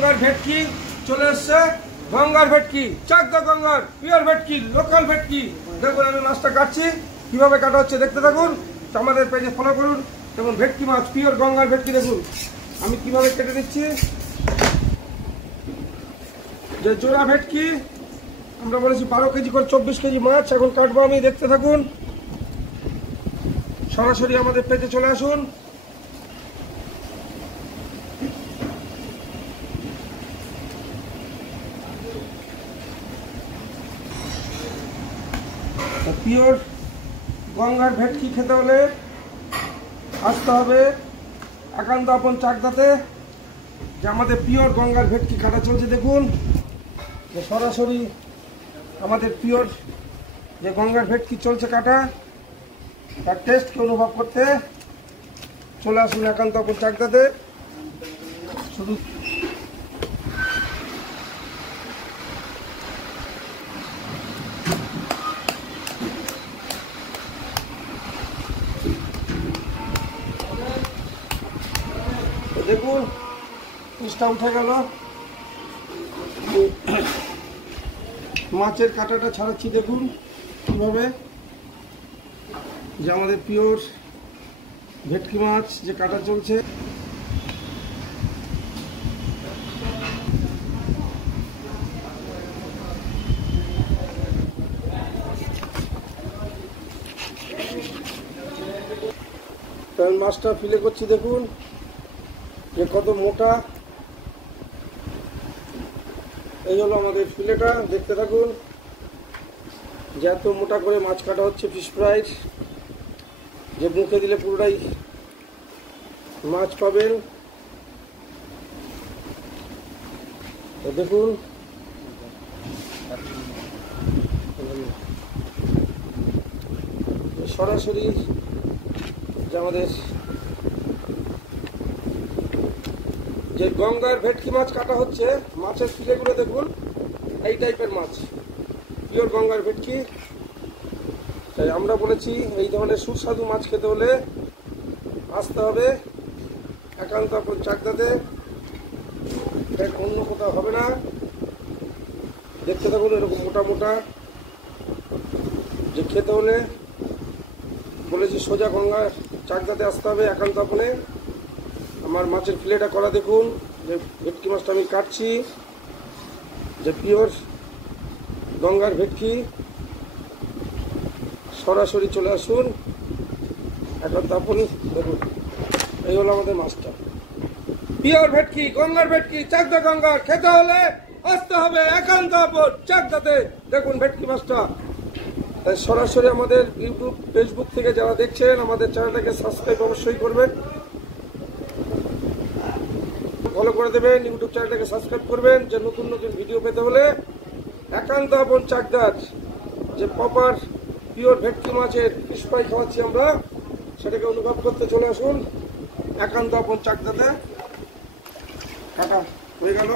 গঙ্গার ভেটকি চলে এসছে। গঙ্গার ভেটকি, চাকদা গঙ্গার পিওর ভেটকি, লোকাল ভেটকি। দেখুন আমি মাছটা কাটছি, কিভাবে কাটা হচ্ছে দেখতে থাকুন। আমাদের পেজে ফলো করুন। দেখুন ভেটকি মাছ, পিওর গঙ্গার ভেটকি। দেখুন আমি কিভাবে কেটে নিচ্ছি। যে জোড়া ভেটকি আমরা বলেছি 12 কেজি করে 24 কেজি মাছ এখন কাটবো আমি, দেখতে থাকুন। সরাসরি আমাদের পেজে চলে আসুন। পিওর গঙ্গার ভেটকি খেতে হলে আসতে হবে একান্ত আপন চাকদাতে। যে আমাদের পিওর গঙ্গার ভেটকি কাটা চলছে দেখুন। যে সরাসরি আমাদের পিওর যে গঙ্গার ভেটকি চলছে কাটা, তার টেস্টকে অনুভব করতে চলে আসুন একান্ত আপন চাকদাতে। শুধু দেখুন পিসটা উঠে গেল। মাছের কাঁটাটা ছাড়াচ্ছি দেখুন কিভাবে। যে আমাদের পিওর ভেটকি মাছ যে কাটা চলছে। কারণ মাছটা ফিলে করছি দেখুন যে কত মোটা। এই হলো আমাদের ফিলেটা, দেখতে থাকুন। যে এত মোটা করে মাছ কাটা হচ্ছে ফিশ ফ্রাই, যে মুখে দিলে পুরোটাই মাছ পাবেন। দেখুন সরাসরি যে আমাদের যে গঙ্গার ভেটকি মাছ কাটা হচ্ছে, মাছের ফিলেগুলো দেখুন এই টাইপের মাছ, পিওর গঙ্গার ভেটকি। তাই আমরা বলেছি এই ধরনের সুস্বাদু মাছ খেতে হলে আসতে হবে একান্ত আপন চাকদাতে, অন্য কোথাও হবে না। দেখতে থাকুন এরকম মোটা মোটা। যে খেতে হলে বলেছি সোজা গঙ্গার চাকদাতে আসতে হবে একান্ত আপনে। আমার মাছের ফিলেটা করা দেখুন। যে ভেটকি মাছটা আমি কাটছি, যে পিওর গঙ্গার ভেটকি। সরাসরি চলে আসুন একান্ত আপন। দেখুন এই হলো আমাদের মাছটা, পিওর ভেটকি, গঙ্গার ভেটকি, চাকদা গঙ্গার। খেতে হলে আসতে হবে একান্ত আপন চাকদাতে। দেখুন ভেটকি মাছটা। তাই সরাসরি আমাদের ইউটিউব ফেসবুক থেকে যারা দেখছেন আমাদের চ্যানেলটাকে সাবস্ক্রাইব অবশ্যই করবেন, ফলো করে দেবেন, ইউটিউব চ্যানেলটাকে সাবস্ক্রাইব করবেন। যে নতুন নতুন ভিডিও পেতে হলে একান্ত আপন চাকদার যে প্রপার পিওর ভেটকি মাছের ফিশ ফ্রাই খাওয়াচ্ছি আমরা, সেটাকে অনুভব করতে চলে আসুন একান্ত আপন চাকদাতে। কাটা হয়ে গেল।